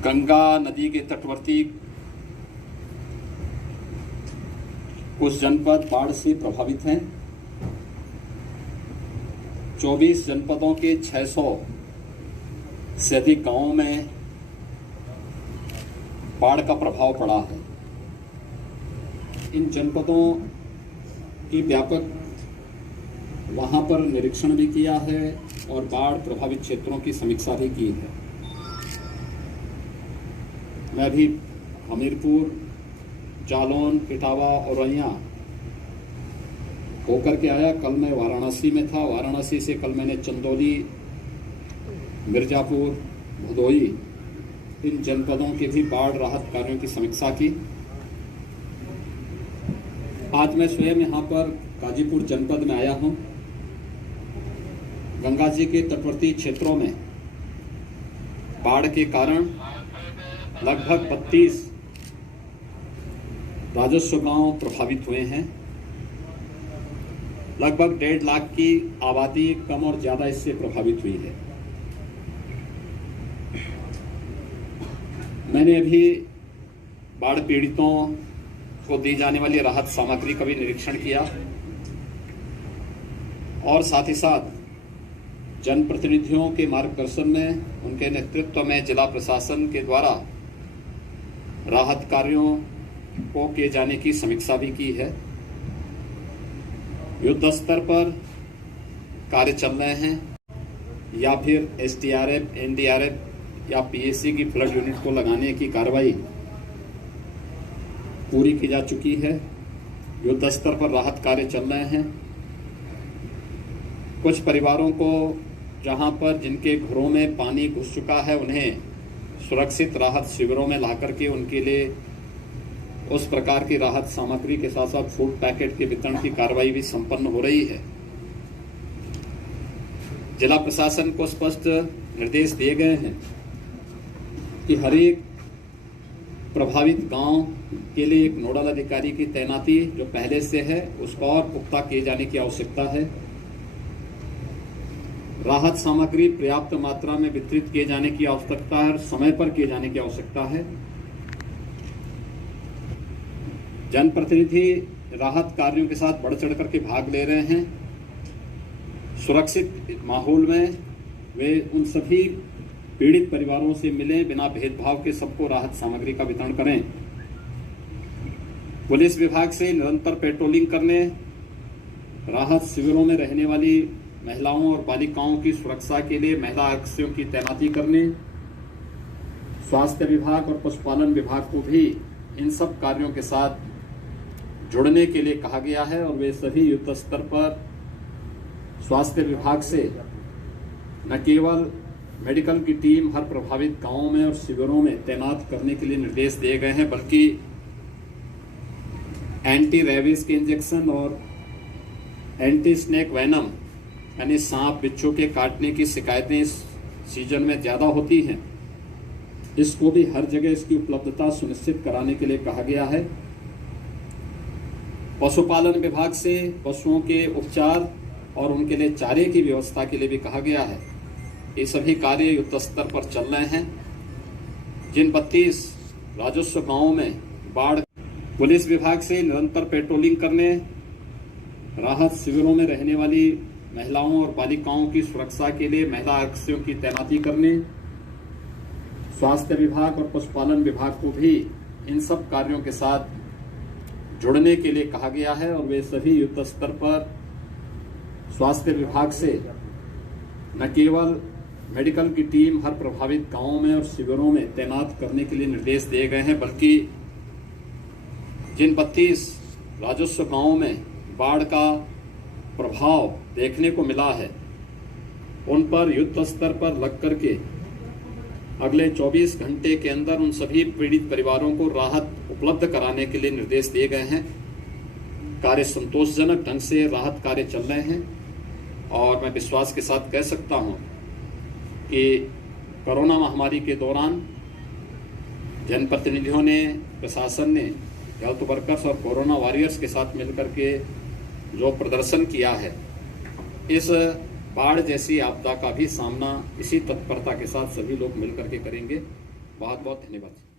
गंगा नदी के तटवर्ती कुछ जनपद बाढ़ से प्रभावित हैं। 24 जनपदों के 600 से अधिक गांवों में बाढ़ का प्रभाव पड़ा है। इन जनपदों की व्यापक वहां पर निरीक्षण भी किया है और बाढ़ प्रभावित क्षेत्रों की समीक्षा भी की है। मैं अभी हमीरपुर, जालौन, इटावा और औरैया होकर के आया। कल मैं वाराणसी में था। वाराणसी से कल मैंने चंदौली, मिर्जापुर, भदोही इन जनपदों के भी बाढ़ राहत कार्यों की समीक्षा की। आज मैं स्वयं यहाँ पर गाजीपुर जनपद में आया हूँ। गंगा जी के तटवर्ती क्षेत्रों में बाढ़ के कारण लगभग 32 राजस्व गांव प्रभावित हुए हैं। लगभग 1.5 लाख की आबादी कम और ज्यादा इससे प्रभावित हुई है। मैंने अभी बाढ़ पीड़ितों को दी जाने वाली राहत सामग्री का भी निरीक्षण किया और साथ ही साथ जनप्रतिनिधियों के मार्गदर्शन में, उनके नेतृत्व में जिला प्रशासन के द्वारा राहत कार्यों को किए जाने की समीक्षा भी की है। युद्ध स्तर पर कार्य चल रहे हैं या फिर एसडीआरएफ, एनडीआरएफ या पीएसी की फ्लड यूनिट को लगाने की कार्रवाई पूरी की जा चुकी है। युद्ध स्तर पर राहत कार्य चल रहे हैं। कुछ परिवारों को जहां पर जिनके घरों में पानी घुस चुका है उन्हें सुरक्षित राहत शिविरों में लाकर के उनके लिए उस प्रकार की राहत सामग्री के साथ साथ फूड पैकेट के वितरण की कार्रवाई भी संपन्न हो रही है। जिला प्रशासन को स्पष्ट निर्देश दिए गए हैं कि हर एक प्रभावित गांव के लिए एक नोडल अधिकारी की तैनाती जो पहले से है उसको और पुख्ता किए जाने की आवश्यकता है। राहत सामग्री पर्याप्त मात्रा में वितरित किए जाने की आवश्यकता है और समय पर किए जाने की आवश्यकता है। जनप्रतिनिधि राहत कार्यों के साथ बढ़ चढ़ करके भाग ले रहे हैं। सुरक्षित माहौल में वे उन सभी पीड़ित परिवारों से मिलें, बिना भेदभाव के सबको राहत सामग्री का वितरण करें। पुलिस विभाग से निरंतर पेट्रोलिंग करने, राहत शिविरों में रहने वाली महिलाओं और बालिकाओं की सुरक्षा के लिए महिला आरक्षियों की तैनाती करने, स्वास्थ्य विभाग और पशुपालन विभाग को भी इन सब कार्यों के साथ जुड़ने के लिए कहा गया है और वे सभी युद्ध स्तर पर स्वास्थ्य विभाग से न केवल मेडिकल की टीम हर प्रभावित गांवों में और शिविरों में तैनात करने के लिए निर्देश दिए गए हैं, बल्कि एंटी रेबीज के इंजेक्शन और एंटी स्नेक वेनम यानी सांप बिच्छू के काटने की शिकायतें इस सीजन में ज्यादा होती हैं, इसको भी हर जगह इसकी उपलब्धता सुनिश्चित कराने के लिए कहा गया है। पशुपालन विभाग से पशुओं के उपचार और उनके लिए चारे की व्यवस्था के लिए भी कहा गया है। ये सभी कार्य युद्ध स्तर पर चल रहे हैं। जिन 32 राजस्व गांवों में बाढ़, पुलिस विभाग से निरंतर पेट्रोलिंग करने, राहत शिविरों में रहने वाली महिलाओं और बालिकाओं की सुरक्षा के लिए महिला आरक्षियों की तैनाती करने, स्वास्थ्य विभाग और पशुपालन विभाग को भी इन सब कार्यों के साथ जुड़ने के लिए कहा गया है और वे सभी युद्ध स्तर पर स्वास्थ्य विभाग से न केवल मेडिकल की टीम हर प्रभावित गांवों में और शिविरों में तैनात करने के लिए निर्देश दिए गए हैं, बल्कि जिन 32 राजस्व गांवों में बाढ़ का प्रभाव देखने को मिला है उन पर युद्ध स्तर पर लग करके अगले 24 घंटे के अंदर उन सभी पीड़ित परिवारों को राहत उपलब्ध कराने के लिए निर्देश दिए गए हैं। कार्य संतोषजनक ढंग से राहत कार्य चल रहे हैं और मैं विश्वास के साथ कह सकता हूं कि कोरोना महामारी के दौरान जनप्रतिनिधियों ने, प्रशासन ने हेल्थ वर्कर्स और कोरोना वॉरियर्स के साथ मिलकर के जो प्रदर्शन किया है, इस बाढ़ जैसी आपदा का भी सामना इसी तत्परता के साथ सभी लोग मिलकर के करेंगे। बहुत बहुत धन्यवाद।